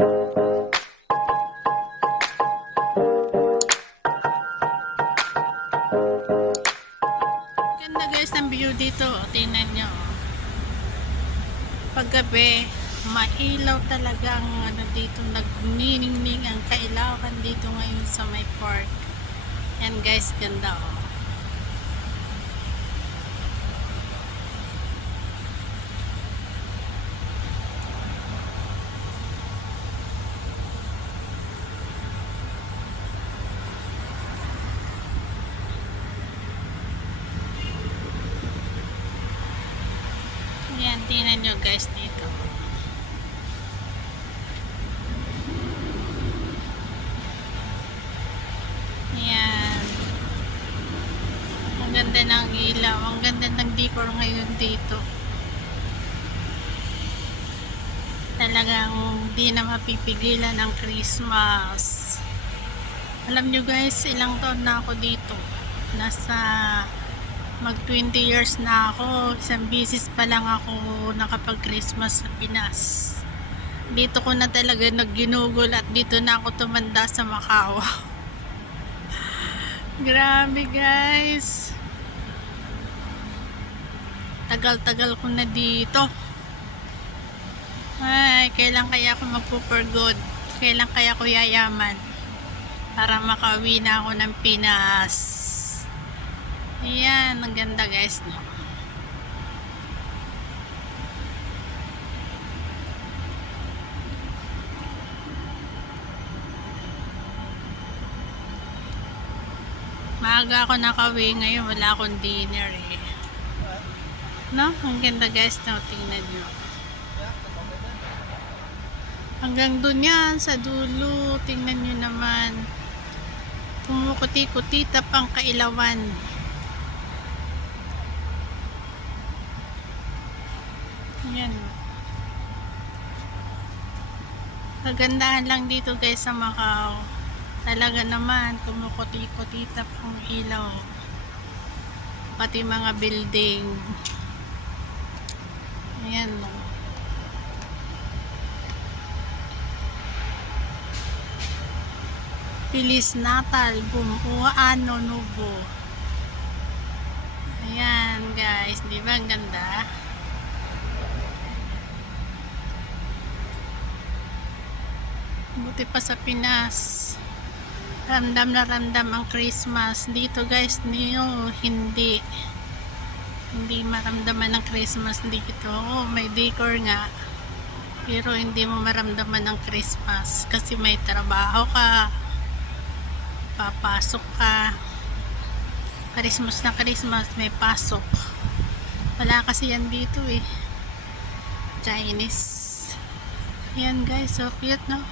Ganda guys ang view dito. Tingnan nyo. Paggabi, mailaw talaga ang ano dito. Nagniningning ang kailawan dito ngayon sa may park. Yan guys, ganda oh. Yan, tingnan nyo guys dito. Yan. Ang ganda ng ilaw. Ang ganda ng decor ngayon dito. Talagang di na mapipigilan ang Christmas. Alam nyo guys, ilang taon na ako dito. Nasa mag 20 years na ako. Isang bisis pa lang ako nakapag-Christmas sa Pinas. Dito ko na talaga nagginugol at dito na ako tumanda sa Macau. Grabe guys. Tagal-tagal ko na dito. Ay, kailan kaya ako magpo-for-good? Kailan kaya ako yayaman? Para makauwi na ako ng Pinas. Ayan, ang ganda guys, no? Maaga ako nakauwi ngayon, wala akong dinner eh. No? Ang ganda guys, no? Tingnan nyo. Hanggang dun yan, sa dulo. Tingnan nyo naman. Kumukuti-kuti tapang kailawan. Yan. Kagandahan lang dito guys sa Macau. Talaga naman, kumukuti-kuti tapang ilaw. Pati mga building. Ayan no. Feliz Natal, Bumbuo Ano Nubo. Ayan guys, di ba ang ganda? Buti pa sa Pinas. Ramdam na ramdam ang Christmas. Dito guys, niyo hindi maramdaman ng Christmas dito. Oh, may decor nga. Pero hindi mo maramdaman ng Christmas kasi may trabaho ka. Papasok ka. Christmas na Christmas, may pasok. Wala kasi yan dito eh. Chinese. Yan guys, so cute no?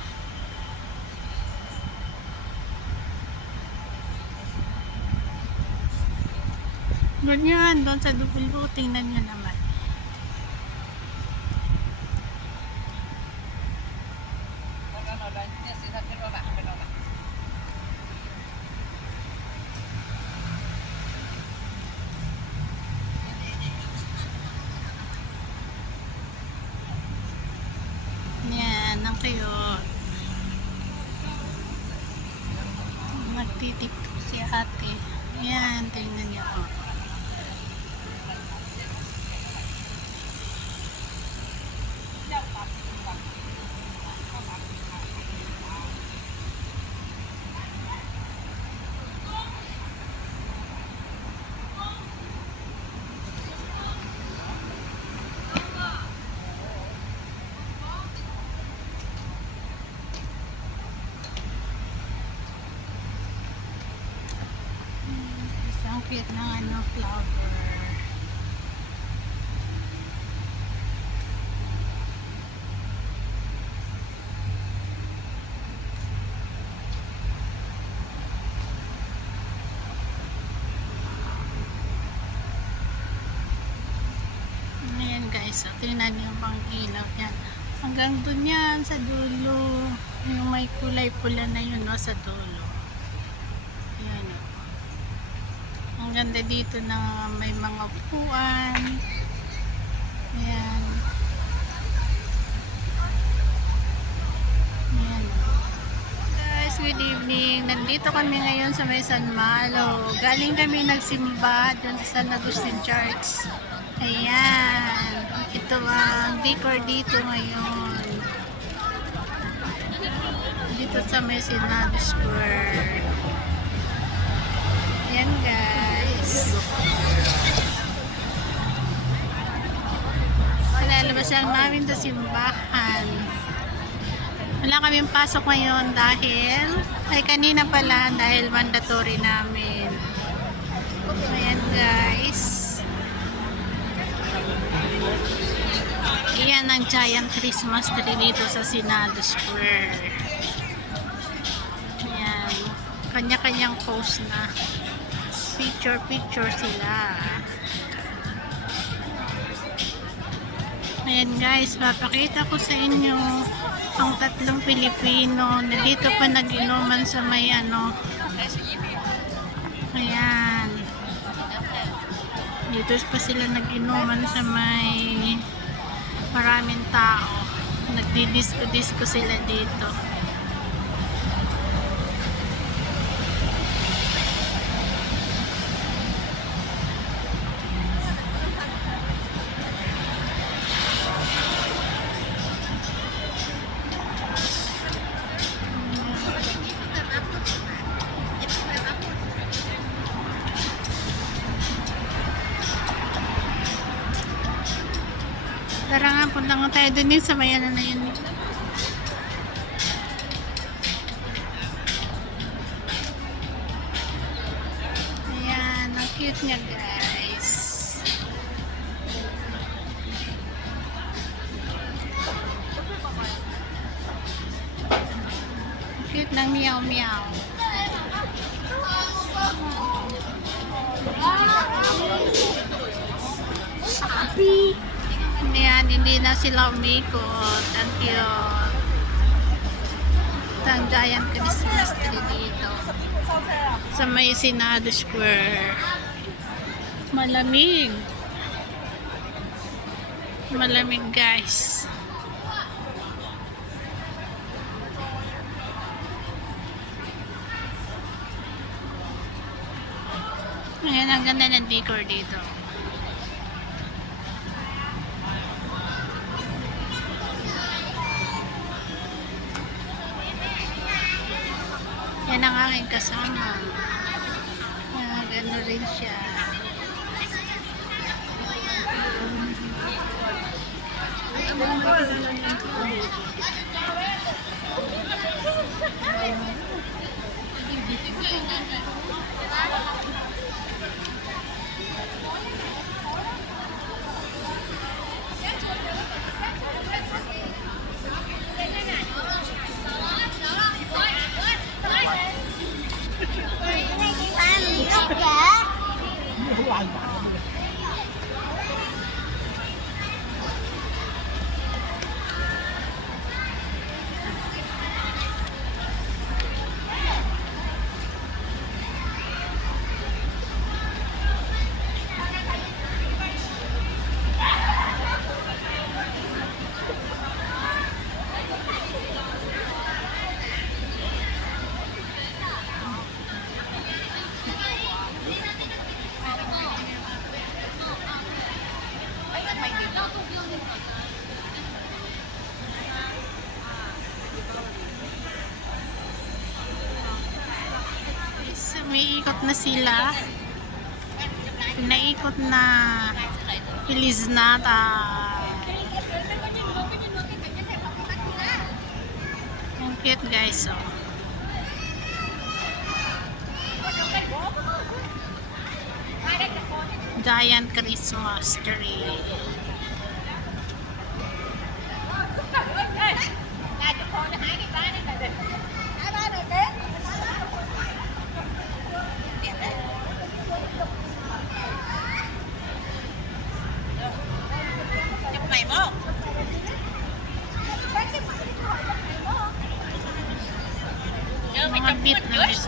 Ganyan, doon sa dulo, tingnan nyo naman. Yan, ang cute. Magtitiktok si ate. Yan, tingnan nyo. Ang cute ng ano, flower. Ayan guys, so tingnan niyo pang ilaw yan. Hanggang dun yan, sa dulo. Yung may kulay pula na yun, no, sa dulo. Ayan, no. Ang ganda dito na may mga upuan. Ayan. morning. Nandito kami ngayon sa may San Malo. Galing kami nagsimba dun sa San Agustin Church. Ayan. Ito ang decor dito ngayon. Dito sa may Senado Square. Ayan guys. Lalabas lang namin sa simbahan. Wala kaming pasok ngayon dahil kanina pala dahil mandatory namin. Ayan guys. Iyan ang giant Christmas tree dito sa Senado Square. Ayan. Kanya-kanyang pose na. Picture sila. Ayan guys, papakita ko sa inyo ang tatlong Pilipino na dito pa nag-inuman sa may ano. Ayan. Dito pa sila nag-inuman sa may maraming tao. Nagdi-disco sila dito. Tara nga, punta nga tayo dun yung sa may ano na yun. Ayan, ang cute niya guys. Cute ng meow meow. Ayan, hindi na sila umikot. Ang cute. Ang giant Christmas tree dito sa may Senado Square. Malamig. Malamig guys. Ayan, ang ganda ng decor dito. Yan ang aking kasama. Gano'n rin siya. May ikot na sila. Naikot na Feliz Natal. Ang cute guys, oh. Giant Christmas tree. Mga beat na guys.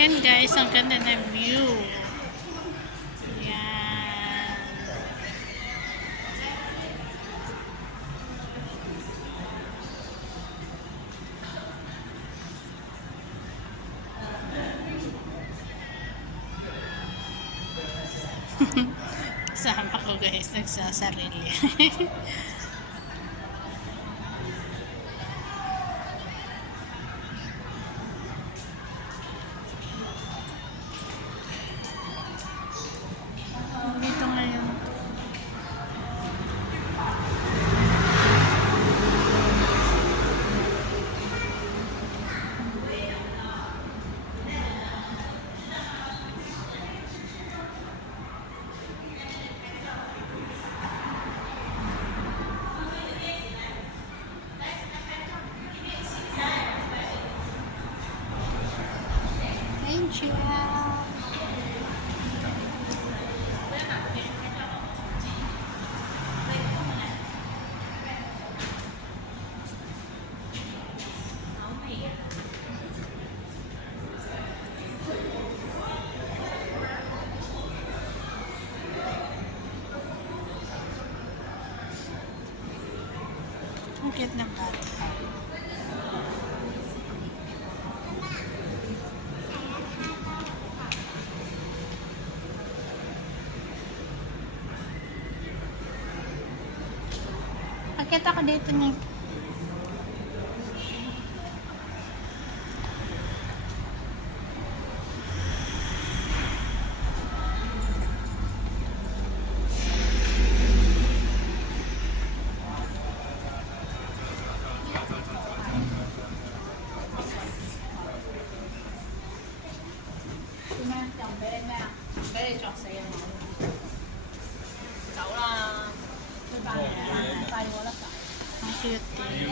Ayan guys, ang ganda ng view. Ayan. Kasama ko guys, nagsasarili. Dito ngayon. Thank you. Ang cute ng bata. Akit ako dito niya. Ang cute eh.